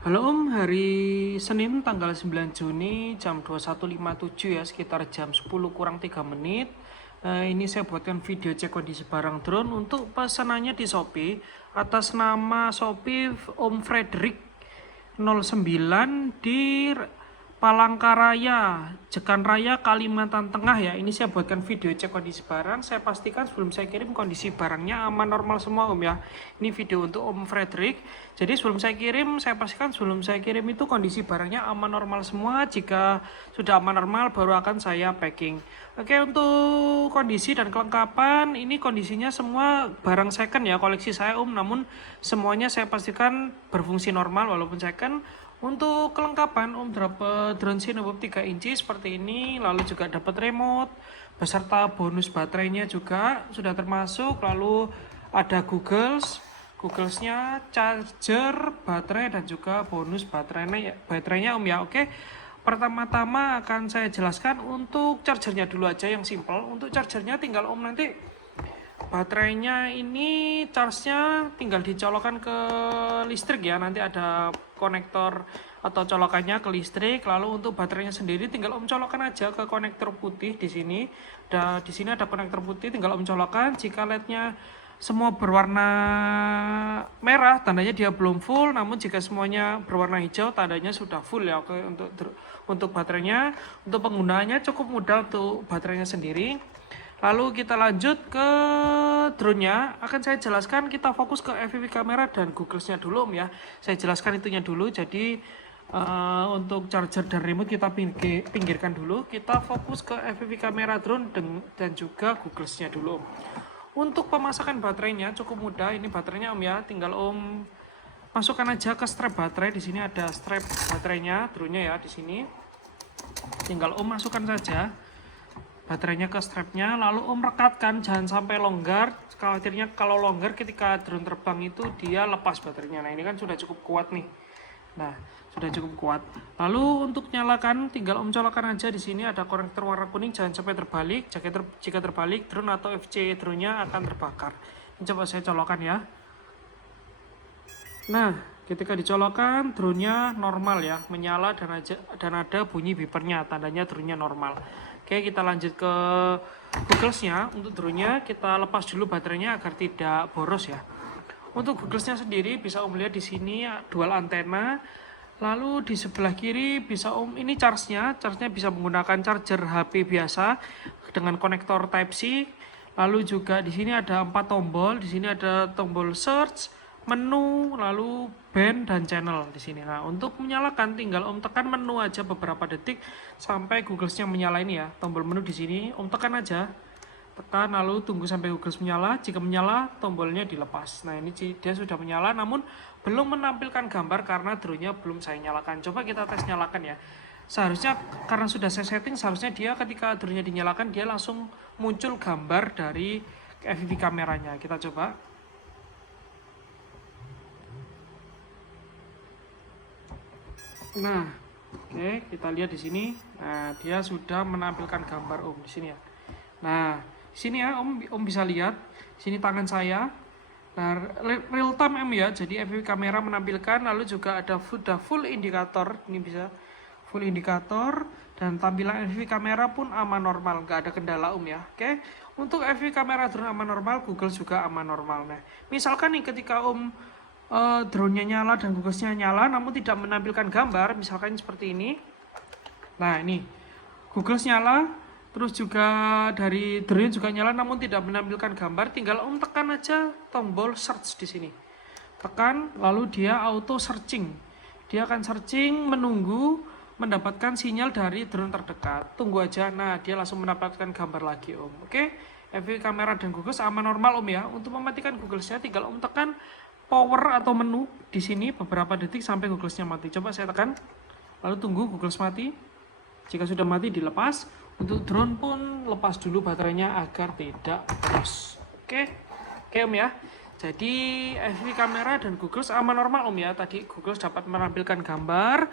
Halo Om, hari Senin tanggal 9 Juni jam 21.57 ya, sekitar jam 10 kurang 3 menit. Ini saya buatkan video cek kondisi barang drone untuk pesanannya di Shopee atas nama Shopee Om Frederick 09 di Palangkaraya, Jekan Raya, Kalimantan Tengah ya. Ini saya buatkan video cek kondisi barang. Saya pastikan sebelum saya kirim kondisi barangnya aman normal semua Om ya. Ini video untuk Om Frederick. Jadi sebelum saya kirim, saya pastikan sebelum saya kirim itu kondisi barangnya aman normal semua. Jika sudah aman normal baru akan saya packing. Oke, untuk kondisi dan kelengkapan ini kondisinya semua barang second ya, koleksi saya Om. Namun semuanya saya pastikan berfungsi normal walaupun second. Untuk kelengkapan Om dapat drone Cineweb 3 inci seperti ini, lalu juga dapat remote beserta bonus baterainya juga sudah termasuk, lalu ada Googlesnya, charger, baterai dan juga bonus baterainya Om ya. Oke. Pertama-tama akan saya jelaskan untuk chargernya dulu aja yang simple. Untuk chargernya tinggal Om nanti baterainya ini charge-nya tinggal dicolokkan ke listrik ya. Nanti ada konektor atau colokannya ke listrik. Lalu untuk baterainya sendiri tinggal Om colokkan aja ke konektor putih di sini. Dan di sini ada konektor putih, tinggal Om colokkan. Jika LED-nya semua berwarna merah, tandanya dia belum full. Namun jika semuanya berwarna hijau, tandanya sudah full ya. Oke, untuk baterainya, untuk penggunaannya cukup mudah untuk baterainya sendiri. Lalu kita lanjut ke drone-nya. Akan saya jelaskan, kita fokus ke FPV kamera dan Googlesnya dulu Om ya. Saya jelaskan itunya dulu. Jadi untuk charger dan remote kita pinggirkan dulu. Kita fokus ke FPV kamera drone dan juga Googlesnya dulu Om. Untuk pemasakan baterainya cukup mudah. Ini baterainya Om ya. Tinggal Om masukkan aja ke strap baterai. Di sini ada strap baterainya, drone-nya ya di sini. Tinggal Om masukkan saja baterainya ke strapnya, lalu Om rekatkan, jangan sampai longgar. Khawatirnya kalau longgar ketika drone terbang itu dia lepas baterainya. Nah ini kan sudah cukup kuat nih. Nah sudah cukup kuat. Lalu untuk nyalakan tinggal Om colokkan aja. Di sini ada konektor warna kuning, jangan sampai terbalik. Jika terbalik drone atau FC drone-nya akan terbakar. Ini coba saya colokkan ya. Nah ketika dicolokkan drone-nya normal ya, menyala dan ada bunyi beepernya, tandanya drone-nya normal. Oke, kita lanjut ke Googlesnya. Untuk drone-nya kita lepas dulu baterainya agar tidak boros ya. Untuk Googlesnya sendiri bisa Om lihat di sini dual antena. Lalu di sebelah kiri bisa Om, ini charge-nya bisa menggunakan charger HP biasa dengan konektor Type C. Lalu juga di sini ada 4 tombol. Di sini ada tombol search, menu, lalu band dan channel di sini. Nah, untuk menyalakan tinggal Om tekan menu aja beberapa detik sampai Googlesnya menyala ini ya. Tombol menu di sini Om tekan aja. Tekan lalu tunggu sampai Google menyala. Jika menyala, tombolnya dilepas. Nah, ini dia sudah menyala namun belum menampilkan gambar karena drone-nya belum saya nyalakan. Coba kita tes nyalakan ya. Seharusnya karena sudah saya setting, seharusnya dia ketika drone-nya dinyalakan dia langsung muncul gambar dari FPV kameranya. Kita coba. Nah, oke, kita lihat di sini. Nah, dia sudah menampilkan gambar Om di sini ya. Nah, di sini ya Om bisa lihat. Sini tangan saya. Nah, real time Om ya. Jadi FPV kamera menampilkan, lalu juga ada full indikator. Ini bisa full indikator dan tampilan FPV kamera pun aman normal, nggak ada kendala Om ya. Oke. Untuk FPV kamera drone aman normal, Google juga aman normal. Nah, misalkan nih ketika Om drone-nya nyala dan Googlesnya nyala namun tidak menampilkan gambar, misalkan seperti ini. Nah, ini Google nyala, terus juga dari drone juga nyala namun tidak menampilkan gambar, tinggal Om tekan aja tombol search di sini. Tekan, lalu dia auto searching. Dia akan searching menunggu mendapatkan sinyal dari drone terdekat. Tunggu aja. Nah, dia langsung mendapatkan gambar lagi Om. Oke. FPV kamera dan Google aman normal Om ya. Untuk mematikan Googlesnya tinggal Om tekan power atau menu di sini beberapa detik sampai Googlesnya mati. Coba saya tekan, lalu tunggu Googles mati. Jika sudah mati dilepas. Untuk drone pun lepas dulu baterainya agar tidak boros. Oke Om ya. Jadi FPV kamera dan Googles aman normal Om ya. Tadi Googles dapat menampilkan gambar,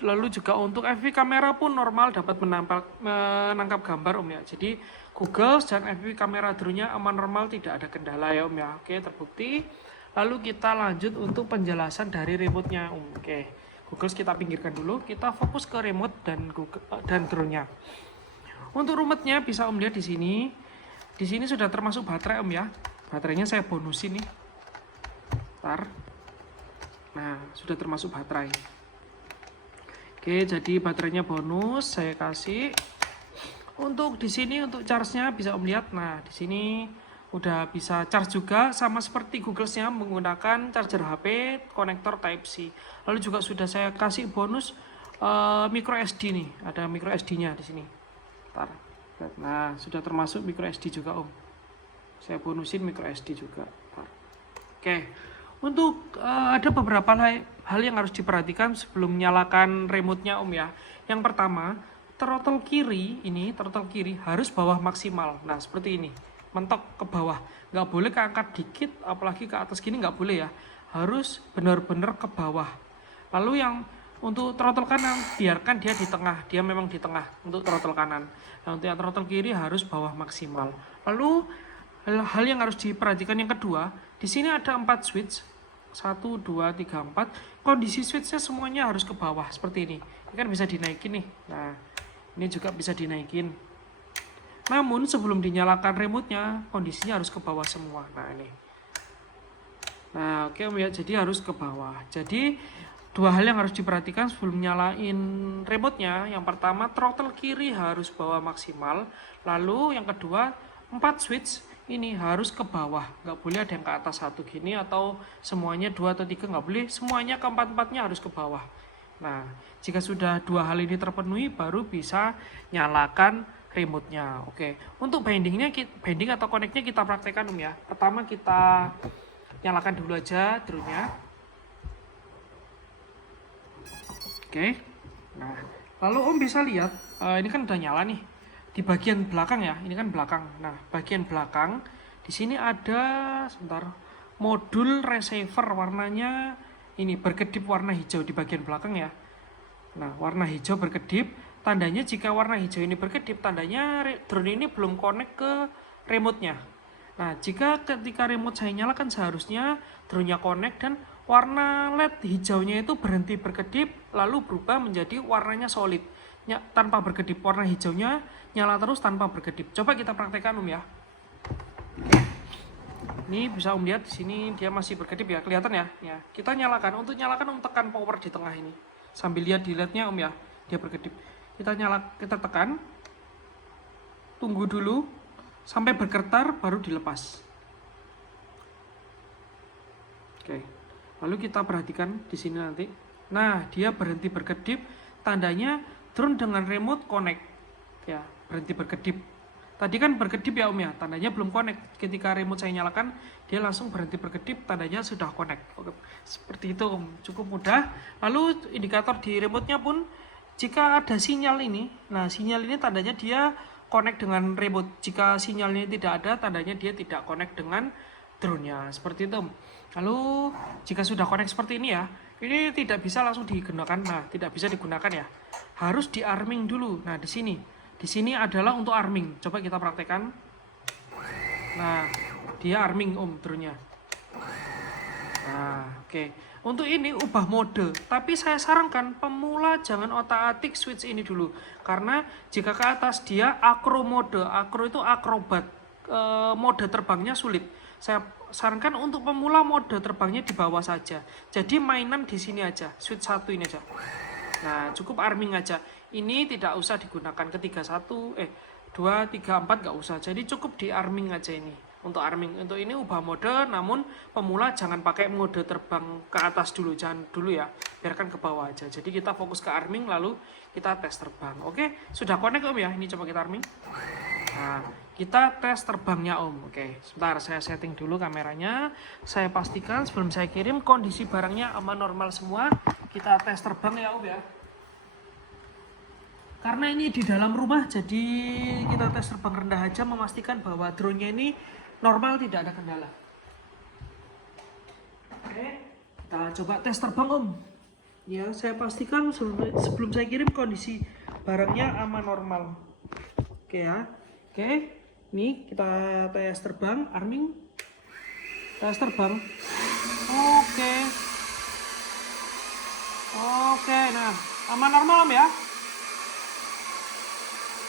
lalu juga untuk FPV kamera pun normal dapat menangkap gambar Om ya. Jadi Googles dan FPV kamera drone-nya aman normal, tidak ada kendala ya Om ya. Oke, terbukti. lalu kita lanjut untuk penjelasan dari remote-nya Om. Oke, Google kita pinggirkan dulu, kita fokus ke remote dan drone-nya. Untuk remote-nya bisa Om lihat di sini. Di sini sudah termasuk baterai Om ya. Baterainya saya bonusin nih. Bentar. Nah, sudah termasuk baterai. Oke, jadi baterainya bonus saya kasih. Untuk di sini untuk charge-nya bisa Om lihat. Nah, di sini udah bisa charge juga sama seperti Google-nya menggunakan charger HP konektor Type-C. Lalu juga sudah saya kasih bonus micro SD nih. Ada micro SD-nya di sini. Bentar. Nah, sudah termasuk micro SD juga Om. Saya bonusin micro SD juga. Bentar. Oke. Untuk ada beberapa hal yang harus diperhatikan sebelum menyalakan remote-nya Om ya. Yang pertama, throttle kiri harus bawah maksimal. Nah, seperti ini. Mentok ke bawah. Nggak boleh keangkat dikit, apalagi ke atas gini nggak boleh ya. Harus benar-benar ke bawah. Lalu yang untuk throttle kanan, biarkan dia di tengah. Dia memang di tengah untuk throttle kanan. Nah, untuk yang throttle kiri harus bawah maksimal. Lalu hal yang harus diperhatikan yang kedua, di sini ada 4 switch. 1, 2, 3, 4. Kondisi switchnya semuanya harus ke bawah seperti ini. Ini kan bisa dinaikin nih. Nah, ini juga bisa dinaikin. Namun sebelum dinyalakan remote-nya, kondisinya harus ke bawah semua. Nah, ini. Nah, oke Om ya, jadi harus ke bawah. Jadi dua hal yang harus diperhatikan sebelum nyalain remote-nya. Yang pertama, throttle kiri harus bawah maksimal. Lalu yang kedua, 4 switch ini harus ke bawah. Nggak boleh ada yang ke atas satu gini atau semuanya 2 atau 3, nggak boleh. Semuanya keempat-empatnya harus ke bawah. Nah, jika sudah dua hal ini terpenuhi, baru bisa nyalakan remote-nya. Oke, untuk binding atau connect-nya kita praktekkan Om ya. Pertama kita nyalakan dulu aja drone-nya. Oke, nah lalu Om bisa lihat ini kan udah nyala nih di bagian belakang ya. Ini kan belakang. Nah, bagian belakang di sini ada modul receiver warnanya ini berkedip warna hijau di bagian belakang ya. Nah, warna hijau berkedip. Tandanya jika warna hijau ini berkedip, tandanya drone ini belum connect ke remote-nya. Nah, jika ketika remote saya nyalakan seharusnya drone-nya connect dan warna LED hijaunya itu berhenti berkedip, lalu berubah menjadi warnanya solid. Tanpa berkedip, warna hijaunya nyala terus tanpa berkedip. Coba kita praktekkan Om ya. Ini bisa Om lihat di sini dia masih berkedip ya, kelihatan ya. Ya, kita nyalakan. Untuk nyalakan Om tekan power di tengah ini. Sambil lihat di LED-nya Om ya, dia berkedip. Kita tekan, tunggu dulu sampai bergetar baru dilepas. Oke, lalu kita perhatikan di sini nanti. Nah, dia berhenti berkedip, tandanya drone dengan remote connect. Ya, berhenti berkedip. Tadi kan berkedip ya Om ya, tandanya belum connect. Ketika remote saya nyalakan, dia langsung berhenti berkedip, tandanya sudah connect. Oke, seperti itu Om, cukup mudah. Lalu indikator di remote-nya pun jika ada sinyal ini, nah sinyal ini tandanya dia connect dengan remote. Jika sinyalnya tidak ada, tandanya dia tidak connect dengan drone-nya. Seperti itu. Lalu jika sudah connect seperti ini ya, ini tidak bisa langsung digunakan. Nah, tidak bisa digunakan ya. Harus di arming dulu. Nah, di sini. Di sini adalah untuk arming. Coba kita praktekkan. Nah, dia arming Om drone-nya. Nah, oke. Untuk ini ubah mode, tapi saya sarankan pemula jangan otak-atik switch ini dulu. Karena jika ke atas dia acro mode, acro itu akrobat, mode terbangnya sulit. Saya sarankan untuk pemula mode terbangnya di bawah saja. Jadi mainan di sini aja, switch 1 ini aja. Nah, cukup arming aja. Ini tidak usah digunakan ketiga 2, 3, 4 nggak usah. Jadi cukup di arming aja ini. Untuk arming, untuk ini ubah mode, namun pemula jangan pakai mode terbang ke atas dulu, jangan dulu ya, biarkan ke bawah aja. Jadi kita fokus ke arming, lalu kita tes terbang. Oke, sudah connect Om ya, ini coba kita arming. Nah, kita tes terbangnya Om. Oke, sebentar saya setting dulu kameranya. Saya pastikan sebelum saya kirim kondisi barangnya aman normal semua. Kita tes terbang ya Om ya. Karena ini di dalam rumah, jadi kita tes terbang rendah aja, memastikan bahwa drone-nya ini normal, tidak ada kendala. Oke, kita coba tes terbang Om. Ya, saya pastikan sebelum saya kirim kondisi barangnya aman normal. Oke ya. Oke, ini kita tes terbang, arming. Tes terbang. Oke. Oke, nah aman normal Om ya.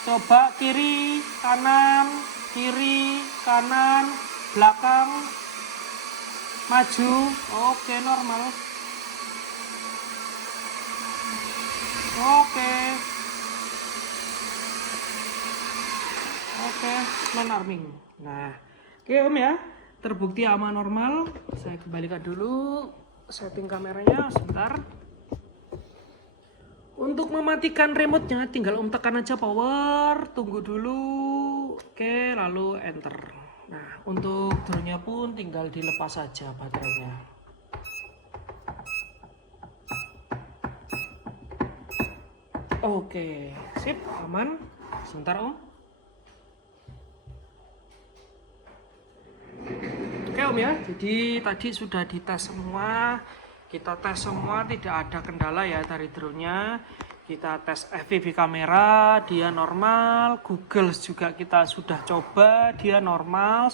Coba kiri, kanan, belakang, maju. Oke, normal. Oke. Oke, non arming. Nah, oke Om ya. Terbukti aman normal. Saya kembalikan dulu setting kameranya sebentar. Untuk mematikan remote-nya tinggal Om tekan aja power, tunggu dulu. Oke, lalu enter. Nah, untuk drone-nya pun tinggal dilepas saja baterainya. Oke, sip, aman. Sebentar Om. Oke Om ya, jadi tadi sudah dites semua. Kita tes semua, tidak ada kendala ya dari drone-nya. Kita tes FPV kamera, dia normal. Google juga kita sudah coba, dia normal.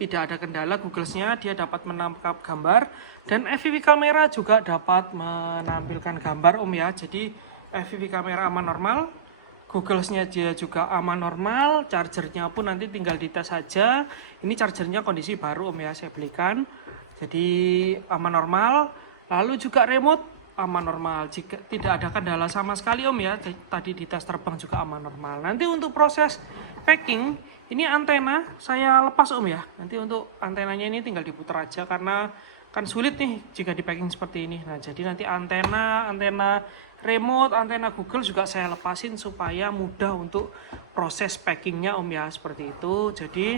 Tidak ada kendala Google-nya, dia dapat menangkap gambar. Dan FPV kamera juga dapat menampilkan gambar Om ya. Jadi FPV kamera aman normal. Google-nya dia juga aman normal. Chargernya pun nanti tinggal dites saja. Ini chargernya kondisi baru Om ya, saya belikan. Jadi aman normal. Lalu juga remote aman normal, jika tidak ada kendala sama sekali Om ya. Tadi di tes terbang juga aman normal. Nanti untuk proses packing, ini antena saya lepas Om ya. Nanti untuk antenanya ini tinggal diputar aja karena kan sulit nih jika di packing seperti ini. Nah jadi nanti antena remote, antena Google juga saya lepasin supaya mudah untuk proses packingnya Om ya, seperti itu. Jadi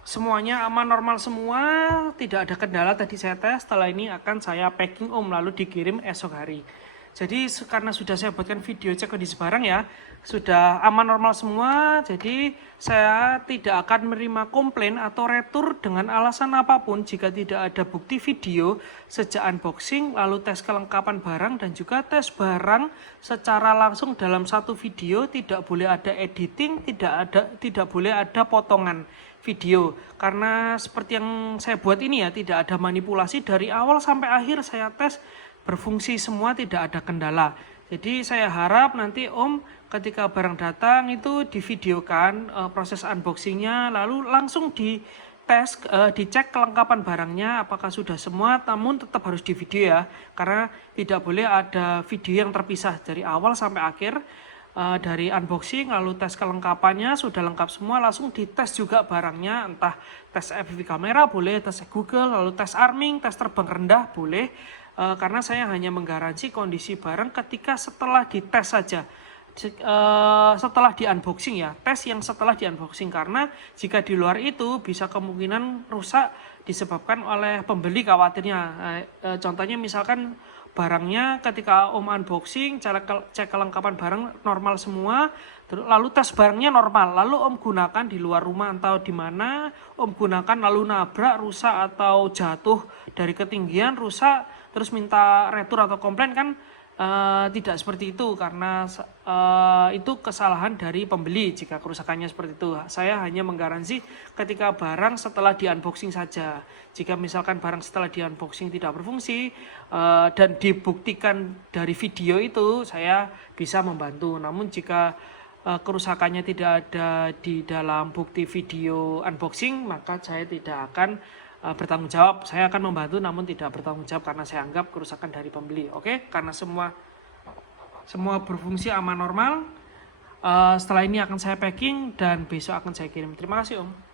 semuanya aman normal semua, tidak ada kendala tadi saya tes. Setelah ini akan saya packing Om, lalu dikirim esok hari. Jadi karena sudah saya buatkan video cek kondisi barang ya, sudah aman normal semua. Jadi saya tidak akan menerima komplain atau retur dengan alasan apapun jika tidak ada bukti video sejak unboxing, lalu tes kelengkapan barang dan juga tes barang secara langsung dalam satu video. Tidak boleh ada editing, tidak boleh ada potongan video, karena seperti yang saya buat ini ya, tidak ada manipulasi, dari awal sampai akhir saya tes berfungsi semua, tidak ada kendala. Jadi saya harap nanti Om ketika barang datang itu divideokan proses unboxingnya, lalu langsung dites, dicek kelengkapan barangnya apakah sudah semua. Namun tetap harus di video ya, karena tidak boleh ada video yang terpisah dari awal sampai akhir. Dari unboxing lalu tes kelengkapannya sudah lengkap semua, langsung dites juga barangnya, entah tes FPV kamera boleh, tes Google, lalu tes arming, tes terbang rendah boleh. Karena saya hanya menggaransi kondisi barang ketika setelah dites saja, setelah di unboxing ya, tes yang setelah di unboxing, karena jika di luar itu bisa kemungkinan rusak disebabkan oleh pembeli khawatirnya. Contohnya misalkan barangnya ketika Om unboxing, cek kelengkapan barang normal semua, lalu tes barangnya normal, lalu Om gunakan di luar rumah atau di mana, Om gunakan lalu nabrak, rusak atau jatuh dari ketinggian rusak, terus minta retur atau komplain kan tidak seperti itu, karena itu kesalahan dari pembeli jika kerusakannya seperti itu. Saya hanya menggaransi ketika barang setelah di unboxing saja. Jika misalkan barang setelah di unboxing tidak berfungsi dan dibuktikan dari video itu, saya bisa membantu. Namun jika kerusakannya tidak ada di dalam bukti video unboxing, maka saya tidak akan bertanggung jawab. Saya akan membantu namun tidak bertanggung jawab karena saya anggap kerusakan dari pembeli. Oke, karena semua berfungsi aman normal. Setelah ini akan saya packing dan besok akan saya kirim. Terima kasih Om.